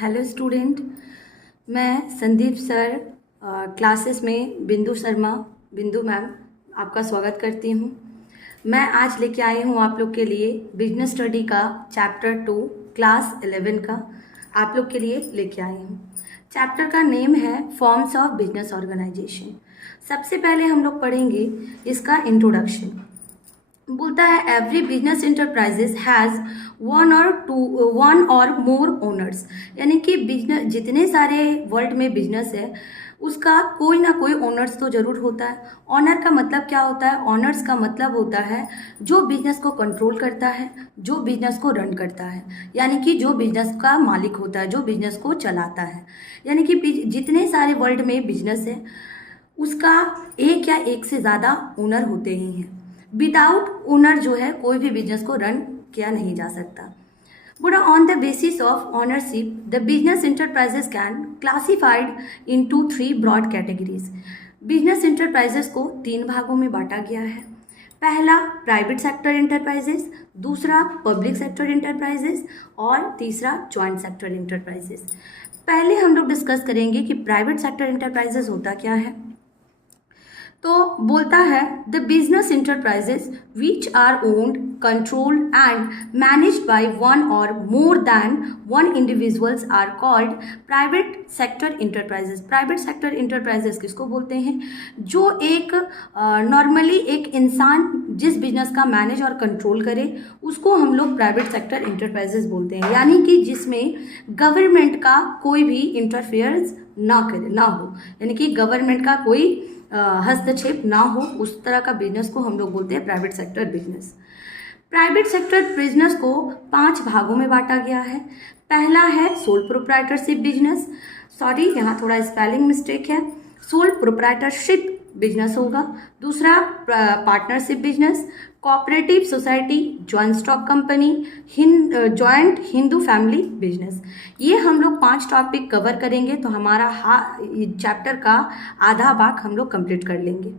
Hello student. मैं Sandeep sir classes में बिंदु मैम आपका स्वागत करती हूँ। मैं आज लेके आई हूँ आप लोग के लिए बिजनेस स्टडी का चैप्टर 2 क्लास 11 का आप लोग के लिए लेके आई हूँ। चैप्टर का नेम है फॉर्म्स ऑफ बिजनेस ऑर्गेनाइजेशन। सबसे पहले हम लोग पढ़ेंगे इसका इंट्रोडक्शन। बोलता है every business enterprises has one और मोर ओनर्स, यानी कि बिजनेस जितने सारे वर्ल्ड में बिजनेस है उसका कोई ना कोई ओनर्स तो जरूर होता है। ऑनर का मतलब क्या होता है? ऑनर्स का मतलब होता है जो बिजनेस को कंट्रोल करता है, जो बिजनेस को रन करता है, यानी कि जो बिजनेस का मालिक होता है, जो बिजनेस को चलाता है। यानी कि जितने सारे वर्ल्ड में बिजनेस है उसका एक या एक से ज़्यादा ओनर होते ही हैं। विदाउट ओनर जो है कोई भी बिजनेस को रन किया नहीं जा सकता। But on the basis of ownership, the business enterprises can classified into 3 broad categories. Business enterprises को 3 भागों में बांटा गया है। पहला प्राइवेट सेक्टर इंटरप्राइजेस, दूसरा पब्लिक सेक्टर इंटरप्राइजेस और तीसरा जॉइंट सेक्टर इंटरप्राइजेस। पहले हम लोग डिस्कस करेंगे कि प्राइवेट सेक्टर इंटरप्राइजेस होता क्या है। तो बोलता है the business enterprises which are owned, controlled and managed by one और more than one individuals are called private sector enterprises. Private sector enterprises किसको बोलते हैं? जो एक नॉर्मली एक इंसान जिस बिजनेस का मैनेज और कंट्रोल करे उसको हम लोग प्राइवेट सेक्टर इंटरप्राइजेस बोलते हैं। यानी कि जिसमें गवर्नमेंट का कोई भी इंटरफेयर्स ना हो, यानी कि गवर्नमेंट का कोई हस्तक्षेप ना हो, उस तरह का बिजनेस को हम लोग बोलते हैं private sector business. Private sector business को 5 भागों में बांटा गया है। पहला है सोल प्रोप्राइटरशिप बिजनेस, सॉरी यहाँ थोड़ा स्पेलिंग मिस्टेक है, सोल प्रोप्राइटरशिप बिजनेस होगा। दूसरा partnership business, cooperative society, joint stock company, joint Hindu family business. ये हम लोग 5 टॉपिक कवर करेंगे तो हमारा चैप्टर का आधा भाग हम लोग कंप्लीट कर लेंगे।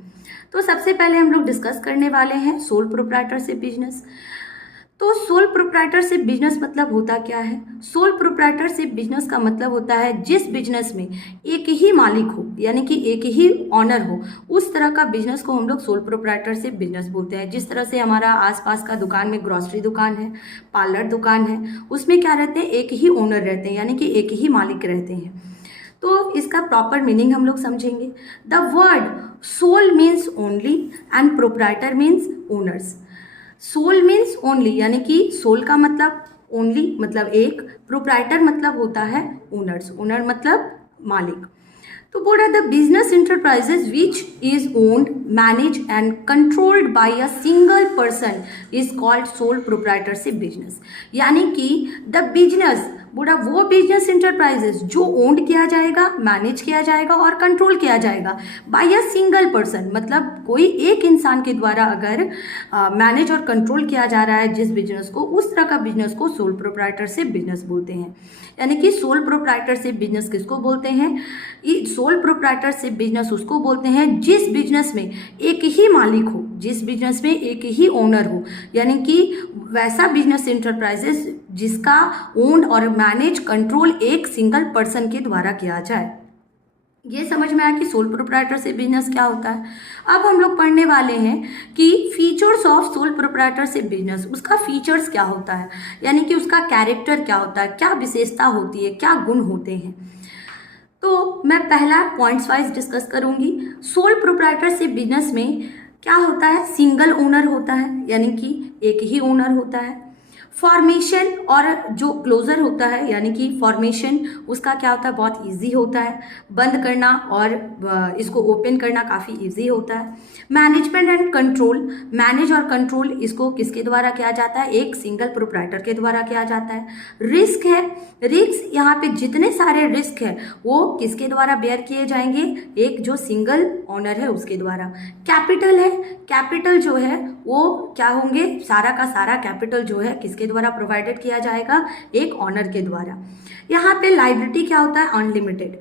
तो सबसे पहले हम लोग डिस्कस करने वाले हैं सोल प्रोप्राइटरशिप बिजनेस। तो सोल प्रोप्राइटरशिप बिजनेस मतलब होता क्या है? सोल प्रोप्राइटरशिप बिजनेस का मतलब होता है जिस बिजनेस में एक ही मालिक हो, यानी कि एक ही ऑनर हो, उस तरह का बिजनेस को हम लोग सोल प्रोप्राइटरशिप बिजनेस बोलते हैं। जिस तरह से हमारा आसपास का दुकान में ग्रोसरी दुकान है, पार्लर दुकान है, उसमें क्या रहते हैं? एक ही ओनर रहते हैं, यानी कि एक ही मालिक रहते हैं। तो इसका प्रॉपर मीनिंग हम लोग समझेंगे। The word sole means only and proprietor means owners. Sole means only, यानी कि सोल का मतलब ओनली मतलब एक, प्रोप्राइटर मतलब होता है ओनर्स, ओनर मतलब मालिक। तो बोला the business enterprises which is owned, manage and controlled by a single person is called soul proprietorship business. यानी कि द बिजनेस बोला वो बिजनेस इंटरप्राइजेस जो ओन्ड किया जाएगा, मैनेज किया जाएगा और कंट्रोल किया जाएगा बाय अ सिंगल पर्सन, मतलब कोई एक इंसान के द्वारा अगर मैनेज और कंट्रोल किया जा रहा है जिस बिजनेस को, उस तरह का बिजनेस को सोल प्रोप्राइटरशिप बिजनेस बोलते हैं। यानी कि सोल प्रोप्राइटरशिप बिजनेस किसको बोलते हैं? सोल प्रोप्राइटरशिप बिजनेस उसको बोलते हैं जिस बिजनेस में एक ही मालिक हो, जिस बिजनेस में एक ही ओनर हो, यानी कि वैसा बिजनेस इंटरप्राइजेस जिसका ओन्ड और मैनेज कंट्रोल एक सिंगल पर्सन के द्वारा किया जाए। ये समझ में आया कि सोल प्रोप्राइटरशिप बिजनेस क्या होता है। अब हम लोग पढ़ने वाले हैं कि features of sole proprietorship business, उसका फीचर्स क्या होता है, यानी कि उसका कैरेक्टर क्या होता है, क्या विशेषता होती है, क्या गुण होते हैं। तो मैं पहला पॉइंट्स वाइज डिस्कस करूंगी। सोल प्रोप्राइटरशिप बिजनेस में क्या होता है? सिंगल ओनर होता है, यानी कि एक ही ओनर होता है। फॉर्मेशन और जो क्लोजर होता है, यानी कि फॉर्मेशन उसका क्या होता है? बहुत इजी होता है, बंद करना और इसको ओपन करना काफ़ी इजी होता है। मैनेजमेंट एंड कंट्रोल, मैनेज और कंट्रोल इसको किसके द्वारा किया जाता है? एक सिंगल प्रोप्राइटर के द्वारा किया जाता है। रिस्क है, रिस्क यहाँ पे जितने सारे रिस्क है वो किसके द्वारा बेयर किए जाएंगे? एक जो सिंगल ऑनर है उसके द्वारा। कैपिटल है, कैपिटल जो है वो क्या होंगे? सारा का सारा कैपिटल जो है किसके द्वारा प्रोवाइडेड किया जाएगा? एक ऑनर के द्वारा। यहाँ पे लाइबिलिटी क्या होता है? अनलिमिटेड।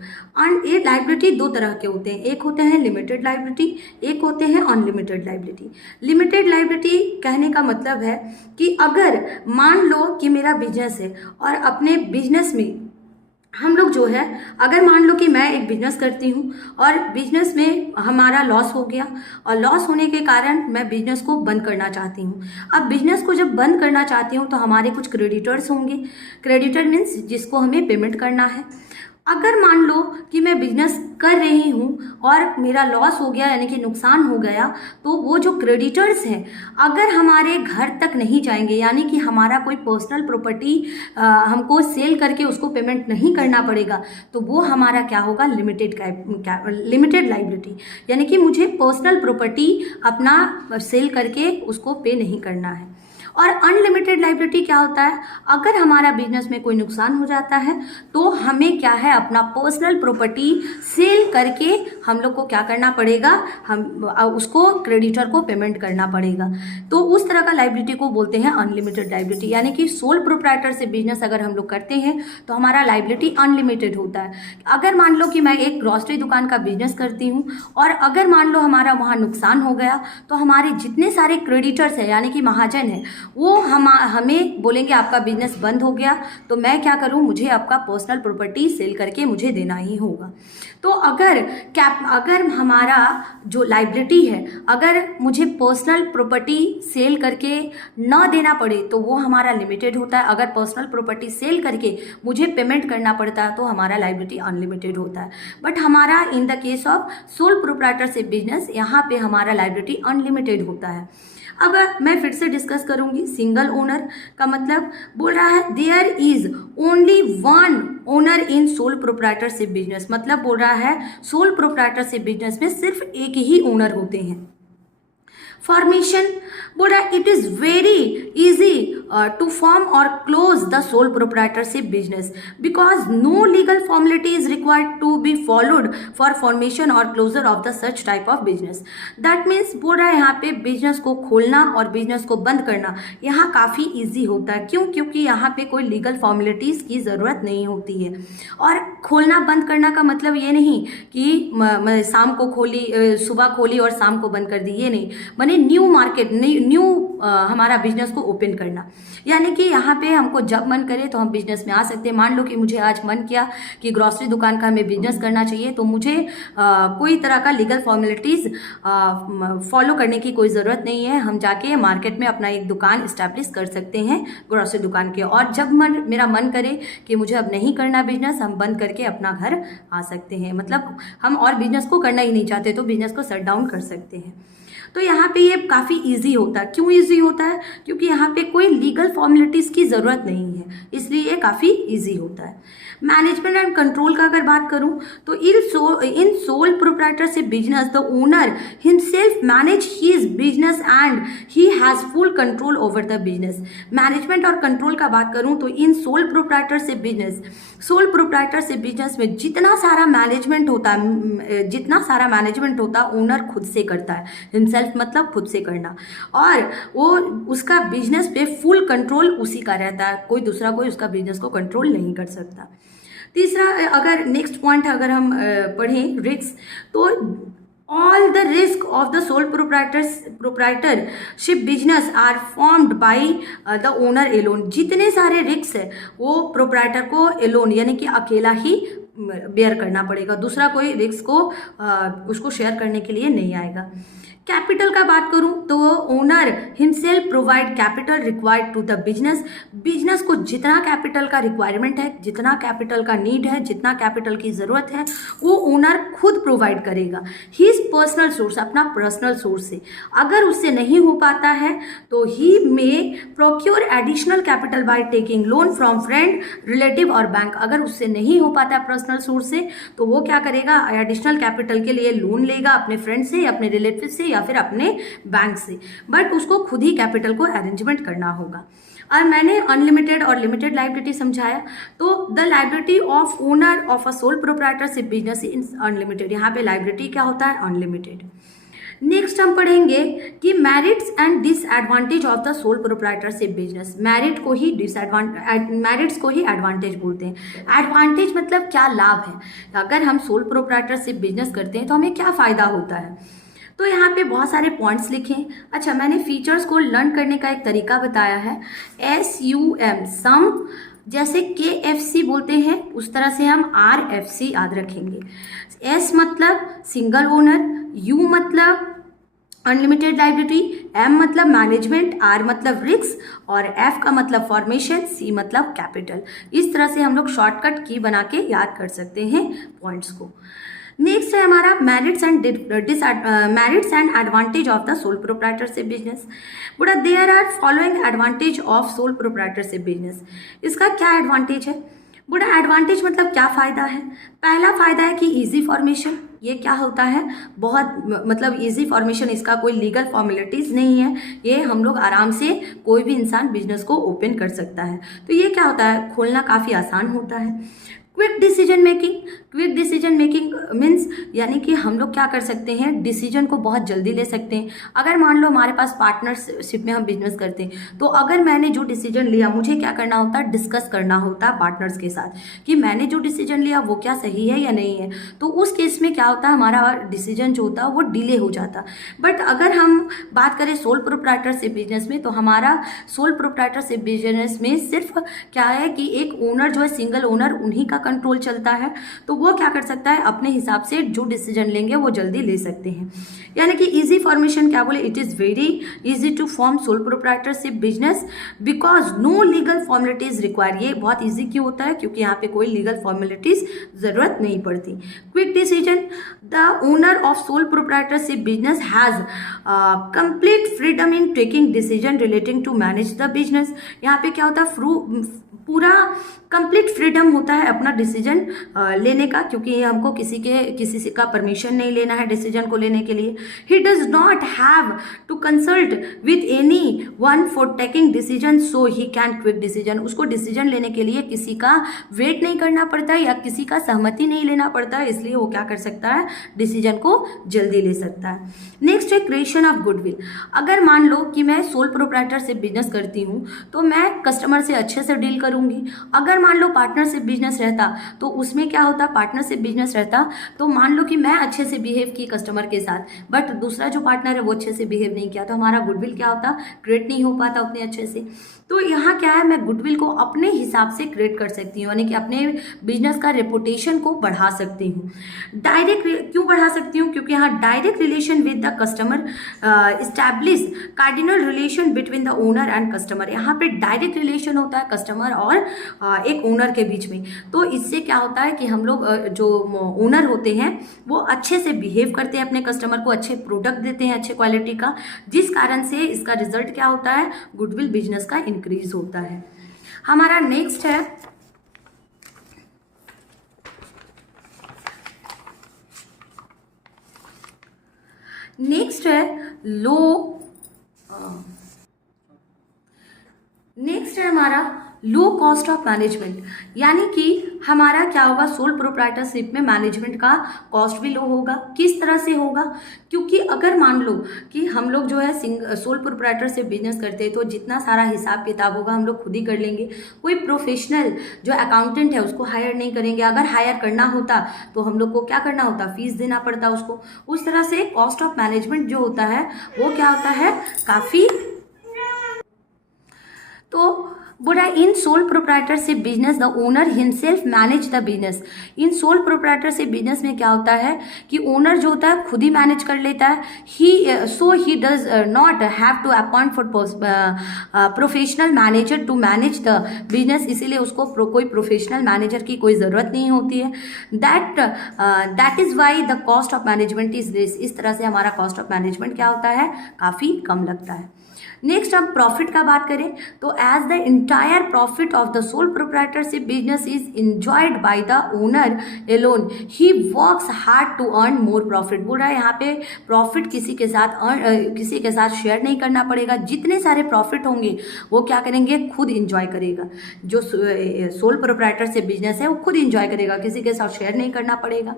ये लाइबिलिटी 2 तरह के होते हैं, एक होते हैं लिमिटेड लाइबिलिटी, एक होते हैं अनलिमिटेड लाइबिलिटी। लिमिटेड लाइबिलिटी कहने का मतलब है कि अगर मान लो कि मेरा बिजनेस है और अपने बिजनेस में हम लोग जो है, अगर मान लो कि मैं एक बिजनेस करती हूँ और बिजनेस में हमारा लॉस हो गया और लॉस होने के कारण मैं बिजनेस को बंद करना चाहती हूँ। अब बिजनेस को जब बंद करना चाहती हूँ तो हमारे कुछ क्रेडिटर्स होंगे। क्रेडिटर मीन्स जिसको हमें पेमेंट करना है। अगर मान लो कि मैं बिजनेस कर रही हूँ और मेरा लॉस हो गया यानी कि नुकसान हो गया, तो वो जो क्रेडिटर्स हैं अगर हमारे घर तक नहीं जाएंगे, यानी कि हमारा कोई पर्सनल प्रॉपर्टी हमको सेल करके उसको पेमेंट नहीं करना पड़ेगा, तो वो हमारा क्या होगा, लिमिटेड लाइबिलिटी, यानी कि मुझे पर्सनल प्रॉपर्टी अपना सेल करके उसको पे नहीं करना है। और अनलिमिटेड लाइबिलिटी क्या होता है, अगर हमारा बिजनेस में कोई नुकसान हो जाता है तो हमें क्या है, अपना पर्सनल प्रॉपर्टी सेल करके हम लोग को क्या करना पड़ेगा, हम उसको क्रेडिटर को पेमेंट करना पड़ेगा। तो उस तरह का लाइबिलिटी को बोलते हैं अनलिमिटेड लाइबिलिटी, यानी कि सोल प्रोप्राइटर से बिजनेस अगर हम लोग करते हैं तो हमारा लाइबिलिटी अनलिमिटेड होता है। अगर मान लो कि मैं एक ग्रॉसरी दुकान का बिजनेस करती हूँ और अगर मान लो हमारा वहाँ नुकसान हो गया, तो हमारे जितने सारे क्रेडिटर्स हैं यानी कि महाजन है, वो हमें बोलेंगे आपका बिजनेस बंद हो गया, तो मैं क्या करूं, मुझे आपका पर्सनल प्रॉपर्टी सेल करके मुझे देना ही होगा। तो अगर हमारा जो लाइबिलिटी है, अगर मुझे पर्सनल प्रॉपर्टी सेल करके न देना पड़े तो वो हमारा लिमिटेड होता है। अगर पर्सनल प्रॉपर्टी सेल करके मुझे पेमेंट करना पड़ता है तो हमारा लाइबिलिटी अनलिमिटेड होता है। बट हमारा in the case of sole proprietor से बिजनेस, यहाँ पे हमारा लाइबिलिटी अनलिमिटेड होता है। अब मैं फिर से डिस्कस करूंगी। सिंगल ओनर का मतलब बोल रहा है there is only one owner in sole proprietorship business, मतलब बोल रहा है सोल प्रोप्राइटरशिप बिजनेस में सिर्फ एक ही ओनर होते हैं। फॉर्मेशन बोल रहा है it is very easy to form और close the sole proprietorship business because no legal formality is required to be followed for formation और closure of the such type of business. That means बोल रहा है यहाँ पे business को खोलना और बिजनेस को बंद करना यहाँ काफ़ी ईजी होता है। क्यों? क्योंकि यहाँ पे कोई लीगल फॉर्मेलिटीज़ की ज़रूरत नहीं होती है। और खोलना बंद करना का मतलब ये नहीं कि शाम को खोली, सुबह खोली और शाम को बंद कर दी, ये नहीं, माने न्यू मार्केट, न्यू हमारा बिजनेस को ओपन करना, यानी कि यहाँ पे हमको जब मन करे तो हम बिजनेस में आ सकते हैं। मान लो कि मुझे आज मन किया कि ग्रॉसरी दुकान का हमें बिजनेस करना चाहिए, तो मुझे कोई तरह का लीगल फॉर्मेलिटीज़ फॉलो करने की कोई ज़रूरत नहीं है। हम जाके मार्केट में अपना एक दुकान इस्टेब्लिश कर सकते हैं ग्रॉसरी दुकान के, और जब मेरा मन करे कि मुझे अब नहीं करना बिजनेस, हम बंद करके अपना घर आ सकते हैं। मतलब हम और बिजनेस को करना ही नहीं चाहते तो बिजनेस को शट डाउन कर सकते हैं। तो यहाँ पे ये काफ़ी इजी होता है। क्यों इजी होता है? क्योंकि यहाँ पे कोई लीगल फॉर्मेलिटीज़ की ज़रूरत नहीं है, इसलिए ये काफ़ी इजी होता है। मैनेजमेंट एंड कंट्रोल का अगर बात करूँ तो in sole proprietorship business the owner himself manage his business and he has full control over the business. Management और कंट्रोल का बात करूँ तो इन सोल प्रोप्राइटरशिप बिजनेस में जितना सारा मैनेजमेंट होता है ओनर खुद से करता है। हिमसेल्फ मतलब खुद से करना, और वो उसका बिजनेस पे फुल कंट्रोल उसी का रहता है। कोई दूसरा कोई उसका बिजनेस को कंट्रोल नहीं कर सकता। तीसरा, अगर नेक्स्ट पॉइंट अगर हम पढ़ें रिस्क, तो all the risk of the sole proprietorship business are formed by the owner alone। जितने सारे रिस्क है वो प्रोप्राइटर को एलोन यानी कि अकेला ही बेयर करना पड़ेगा, दूसरा कोई रिस्क को उसको शेयर करने के लिए नहीं आएगा। कैपिटल का बात करूं तो owner himself provide capital required to the business को जितना कैपिटल का रिक्वायरमेंट है, जितना कैपिटल का नीड है, जितना कैपिटल की ज़रूरत है वो ओनर खुद प्रोवाइड करेगा। हिज पर्सनल सोर्स, अपना पर्सनल सोर्स से। अगर उससे नहीं हो पाता है तो he may procure additional capital by taking loan from friend, relative और बैंक। अगर उससे नहीं हो पाता है पर्सनल सोर्स से तो वो क्या करेगा, एडिशनल कैपिटल के लिए लोन लेगा अपने फ्रेंड से, अपने रिलेटिव से या फिर अपने बैंक से, बट उसको खुद ही कैपिटल को अरेंजमेंट करना होगा। और मैंने अनलिमिटेड और लिमिटेड लाइबिलिटी समझाया, तो the liability of owner of a soul proprietorship business is unlimited. यहाँ पे लाइबिलिटी क्या होता है, अनलिमिटेड। नेक्स्ट हम पढ़ेंगे कि merits and disadvantage of the sole proprietorship business. Merits को ही एडवांटेज बोलते हैं। एडवांटेज मतलब क्या लाभ है, अगर हम सोल प्रोप्राइटरशिप बिजनेस करते हैं तो हमें क्या फ़ायदा होता है। तो यहाँ पे बहुत सारे पॉइंट्स लिखे। अच्छा, मैंने फीचर्स को लर्न करने का एक तरीका बताया है, SUM, सम जैसे KFC बोलते हैं उस तरह से हम RFC याद रखेंगे। S मतलब सिंगल ओनर, U मतलब अनलिमिटेड लाइबिलिटी, M मतलब मैनेजमेंट, R मतलब रिस्क और F का मतलब फॉर्मेशन, C मतलब कैपिटल। इस तरह से हम लोग शॉर्टकट की बना के याद कर सकते हैं पॉइंट्स को। नेक्स्ट है हमारा merits and advantage of the sole proprietorship business. बड़ा there are following advantage of sole proprietorship business. इसका क्या एडवांटेज है? बड़ा एडवांटेज मतलब क्या फ़ायदा है? पहला फ़ायदा है कि इजी फॉर्मेशन। ये क्या होता है? बहुत मतलब इजी फॉर्मेशन, इसका कोई लीगल फॉर्मेलिटीज़ नहीं है। ये हम लोग आराम से कोई भी इंसान बिजनेस को ओपन कर सकता है। तो ये क्या होता है? खोलना काफ़ी आसान होता है। क्विक डिसीजन मेकिंग मीन्स यानी कि हम लोग क्या कर सकते हैं, डिसीजन को बहुत जल्दी ले सकते हैं। अगर मान लो हमारे पास पार्टनरशिप में हम बिजनेस करते हैं, तो अगर मैंने जो डिसीजन लिया, मुझे क्या करना होता है, डिस्कस करना होता है पार्टनर्स के साथ कि मैंने जो डिसीजन लिया वो क्या सही है या नहीं है। तो उस केस में क्या होता है, हमारा डिसीजन जो होता है वो डिले हो जाता। बट अगर हम बात करें सोल प्रोप्राइटरशिप बिजनेस में, तो हमारा सोल प्रोप्राइटरशिप बिजनेस में सिर्फ क्या है कि एक ओनर जो है, सिंगल ओनर, उन्हीं का कंट्रोल चलता है। तो वो क्या कर सकता है, अपने हिसाब से जो डिसीजन लेंगे वो जल्दी ले सकते हैं। यानी कि इजी फॉर्मेशन क्या बोले, it is very easy to form sole proprietorship business because no legal formalities require. ये बहुत इजी क्यों होता है? क्योंकि यहाँ पे कोई लीगल फॉर्मेलिटीज ज़रूरत नहीं पड़ती। Quick decision, the owner of sole proprietorship business has complete freedom in taking decision relating to manage the business. यहाँ पे क्या होता है, पूरा कंप्लीट फ्रीडम होता है अपना डिसीजन लेने का, क्योंकि हमको किसी से का परमिशन नहीं लेना है डिसीजन को लेने के लिए। He does not have to consult with anyone for taking decision so he can quick decision. उसको डिसीजन लेने के लिए किसी का वेट नहीं करना पड़ता है या किसी का सहमति नहीं लेना पड़ता है, इसलिए वो क्या कर सकता है, डिसीजन को जल्दी ले सकता है। नेक्स्ट है क्रिएशन ऑफ गुडविल। अगर मान लो कि मैं सोल प्रोप्राइटरशिप बिजनेस करती हूँ, तो मैं कस्टमर से अच्छे से डील करूँगी। अगर मान लो पार्टनरशिप बिजनेस रहता, तो उसमें क्या होता, पार्टनरशिप बिजनेस रहता तो मान लो कि मैं अच्छे से बिहेव की कस्टमर के साथ, बट दूसरा जो पार्टनर है वो अच्छे से बिहेव नहीं किया, तो हमारा गुडविल क्या होता, क्रिएट नहीं हो पाता उतने अच्छे से। तो यहाँ क्या है, मैं गुडविल को अपने हिसाब से क्रिएट कर सकती हूँ, यानी कि अपने बिजनेस का रेपुटेशन को बढ़ा सकती हूँ। डायरेक्ट क्यों बढ़ा सकती हूँ? क्योंकि यहाँ direct relation with the customer establish cardinal relation between the owner and customer. यहाँ पे डायरेक्ट रिलेशन होता है कस्टमर और एक ओनर के बीच में। तो इससे क्या होता है कि हम लोग जो ओनर होते हैं वो अच्छे से बिहेव करते हैं अपने कस्टमर को, अच्छे प्रोडक्ट देते हैं अच्छे क्वालिटी का, जिस कारण से इसका रिजल्ट क्या होता है, गुडविल बिजनेस का इंक्रीज होता है। हमारा नेक्स्ट है नेक्स्ट है हमारा लो कॉस्ट ऑफ मैनेजमेंट। यानी कि हमारा क्या होगा, सोल प्रोप्राइटरशिप में मैनेजमेंट का कॉस्ट भी लो होगा। किस तरह से होगा? क्योंकि अगर मान लो कि हम लोग जो है सोल प्रोप्राइटरशिप बिजनेस करते हैं, तो जितना सारा हिसाब किताब होगा हम लोग खुद ही कर लेंगे। कोई प्रोफेशनल जो अकाउंटेंट है उसको हायर नहीं करेंगे। अगर हायर करना होता तो हम लोग को क्या करना होता, फीस देना पड़ता उसको। उस तरह से कॉस्ट ऑफ मैनेजमेंट जो होता है वो क्या होता है, काफ़ी। तो बोला in sole proprietorship business the owner himself manage the business. In sole proprietorship business में क्या होता है कि ओनर जो होता है खुद ही मैनेज कर लेता है। He does not have to appoint for professional manager to manage the business. इसीलिए उसको कोई प्रोफेशनल मैनेजर की कोई ज़रूरत नहीं होती है। That is why the cost of management is this. इस तरह से हमारा कॉस्ट ऑफ मैनेजमेंट क्या होता है, काफ़ी कम लगता है। नेक्स्ट हम प्रॉफिट का बात करें तो as the entire profit of the sole proprietorship business is enjoyed by the owner alone, he works hard to earn more profit. बोल रहा है यहाँ पे प्रॉफिट किसी के साथ शेयर नहीं करना पड़ेगा। जितने सारे प्रॉफिट होंगे वो क्या करेंगे, खुद इंजॉय करेगा। जो सोल प्रोप्राइटरशिप बिजनेस है वो खुद इंजॉय करेगा, किसी के साथ शेयर नहीं करना पड़ेगा।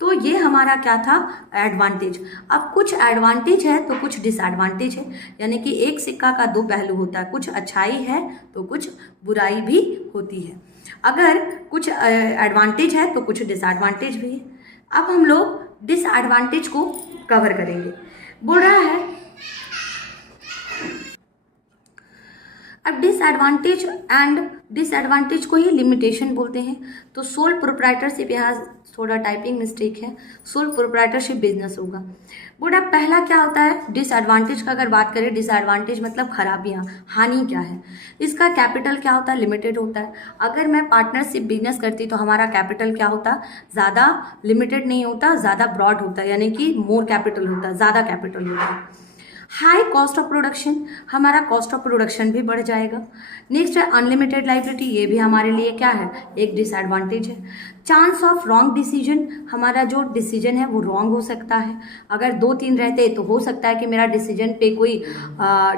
तो ये हमारा क्या था, एडवांटेज। अब कुछ एडवांटेज है तो कुछ डिसएडवांटेज है, यानी कि एक सिक्का का दो पहलू होता है। कुछ अच्छाई है तो कुछ बुराई भी होती है। अगर कुछ एडवांटेज है तो कुछ डिसएडवांटेज भी है। अब हम लोग डिसएडवांटेज को कवर करेंगे। बोल रहा है अब डिसएडवांटेज एंड डिसएडवांटेज को ही लिमिटेशन बोलते हैं। तो सोल प्रोप्राइटरशिप, यहाँ थोड़ा टाइपिंग मिस्टेक है, सोल प्रोप्राइटरशिप बिजनेस होगा। बोला पहला क्या होता है डिसएडवांटेज का, अगर बात करें डिसएडवांटेज मतलब खराबियाँ, हानि क्या है। इसका कैपिटल क्या होता है, लिमिटेड होता है। अगर मैं पार्टनरशिप बिजनेस करती तो हमारा कैपिटल क्या होता, ज़्यादा लिमिटेड नहीं होता, ज़्यादा ब्रॉड होता है, यानी कि मोर कैपिटल होता है, ज़्यादा कैपिटल होता है। हाई कॉस्ट ऑफ प्रोडक्शन, हमारा कॉस्ट ऑफ प्रोडक्शन भी बढ़ जाएगा। नेक्स्ट है अनलिमिटेड लाइबिलिटी, ये भी हमारे लिए क्या है, एक डिसएडवांटेज है। चांस ऑफ रॉन्ग डिसीजन, हमारा जो डिसीजन है वो रॉन्ग हो सकता है। अगर 2-3 रहते तो हो सकता है कि मेरा डिसीजन पे कोई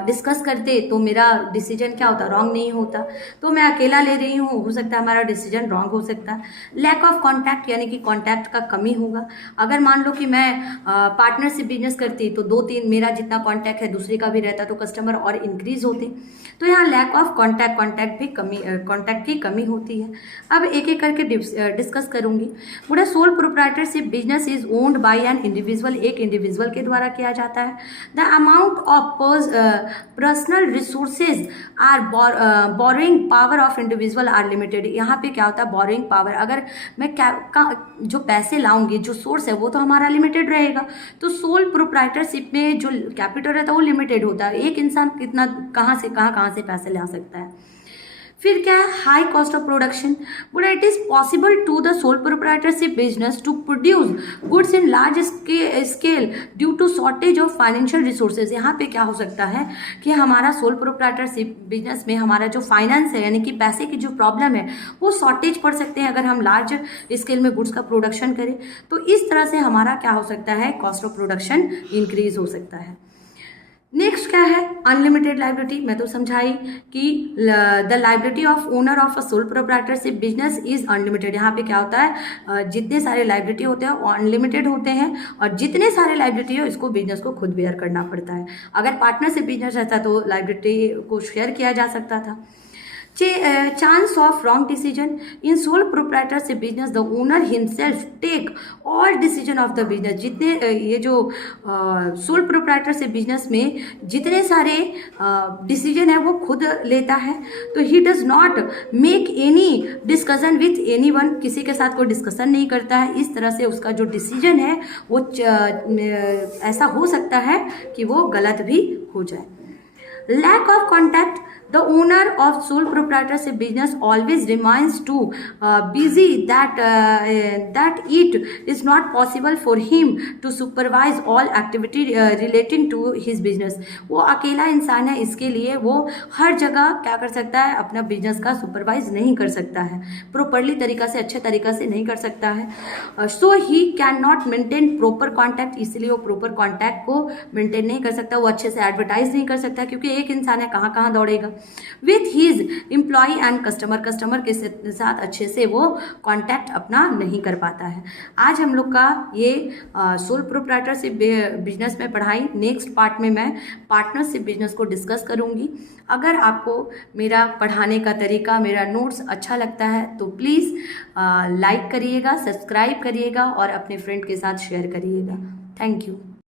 डिस्कस करते तो मेरा डिसीजन क्या होता, रॉन्ग नहीं होता। तो मैं अकेला ले रही हूँ, हो सकता है हमारा डिसीजन रॉन्ग हो सकता है। लैक ऑफ कॉन्टैक्ट, यानी कि कॉन्टैक्ट का कमी होगा। अगर मान लो कि मैं पार्टनरशिप बिजनेस करती तो 2-3 मेरा जितना कॉन्टैक्ट है दूसरे का भी रहता तो कस्टमर और इंक्रीज होते। तो यहाँ लैक ऑफ कॉन्टैक्ट की कमी होती है। अब एक एक करके डिस्कस करूंगी। पूरा sole proprietorship business is owned by an individual, एक इंडिविजुअल के द्वारा किया जाता है। The amount of personal resources or borrowing power of individual are limited. यहाँ पे क्या होता है, बोरोइंग पावर, अगर मैं जो पैसे लाऊंगी, जो सोर्स है वो तो हमारा लिमिटेड रहेगा। तो सोल प्रोप्राइटरशिप में जो कैपिटल रहता है वो लिमिटेड होता है, एक इंसान कितना कहाँ से पैसे ला सकता है। फिर क्या है, high cost of production. But it is possible to the sole proprietorship business to produce goods in large scale due to shortage of financial resources. यहाँ पे क्या हो सकता है कि हमारा सोल प्रोप्राइटरशिप बिजनेस में हमारा जो फाइनेंस है, यानी कि पैसे की जो प्रॉब्लम है, वो शॉर्टेज पड़ सकते हैं अगर हम लार्ज स्केल में गुड्स का प्रोडक्शन करें। तो इस तरह से हमारा क्या हो सकता है, कॉस्ट ऑफ प्रोडक्शन इंक्रीज हो सकता है। नेक्स्ट क्या है, अनलिमिटेड लाइबिलिटी। मैं तो समझाई कि the liability of owner of a soul proprietorship business is unlimited. यहाँ पे क्या होता है, जितने सारे लाइबिलिटी होते हैं वो अनलिमिटेड होते हैं, और जितने सारे लाइबिलिटी हो इसको बिजनेस को खुद बेयर करना पड़ता है। अगर पार्टनरशिप बिजनेस रहता तो लाइबिलिटी को शेयर किया जा सकता था। chance of wrong decision in sole proprietorship business the owner himself take all decision of the business। जितने ये जो सोल प्रोप्राइटरशिप बिजनेस में जितने सारे डिसीजन है वो खुद लेता है। तो ही does not make any discussion with any one, किसी के साथ कोई डिस्कशन नहीं करता है। इस तरह से उसका जो डिसीजन है वो ऐसा हो सकता है कि वो गलत भी हो जाए। Lack of contact, the owner of sole proprietorship business always remains too busy that it is not possible for him to supervise all activity relating to his business। वो अकेला इंसान है, इसके लिए वो हर जगह क्या कर सकता है, अपना बिजनेस का सुपरवाइज नहीं कर सकता है, प्रॉपरली तरीका से, अच्छे तरीका से नहीं कर सकता है। So he can not maintain proper contact, इसलिए वो प्रॉपर कॉन्टैक्ट को मेंटेन नहीं कर सकता, वो अच्छे से एडवर्टाइज नहीं कर सकता, क्योंकि एक इंसान है कहाँ कहाँ दौड़ेगा। With his employ and customer के साथ अच्छे से वो कॉन्टैक्ट अपना नहीं कर पाता है। आज हम लोग का ये सोल प्रोप्राइटरशिप बिजनेस में पढ़ाई। नेक्स्ट पार्ट में मैं पार्टनरशिप बिजनेस को डिस्कस करूंगी। अगर आपको मेरा पढ़ाने का तरीका, मेरा नोट्स अच्छा लगता है तो प्लीज़ लाइक करिएगा, सब्सक्राइब करिएगा और अपने फ्रेंड के साथ शेयर करिएगा। Thank you.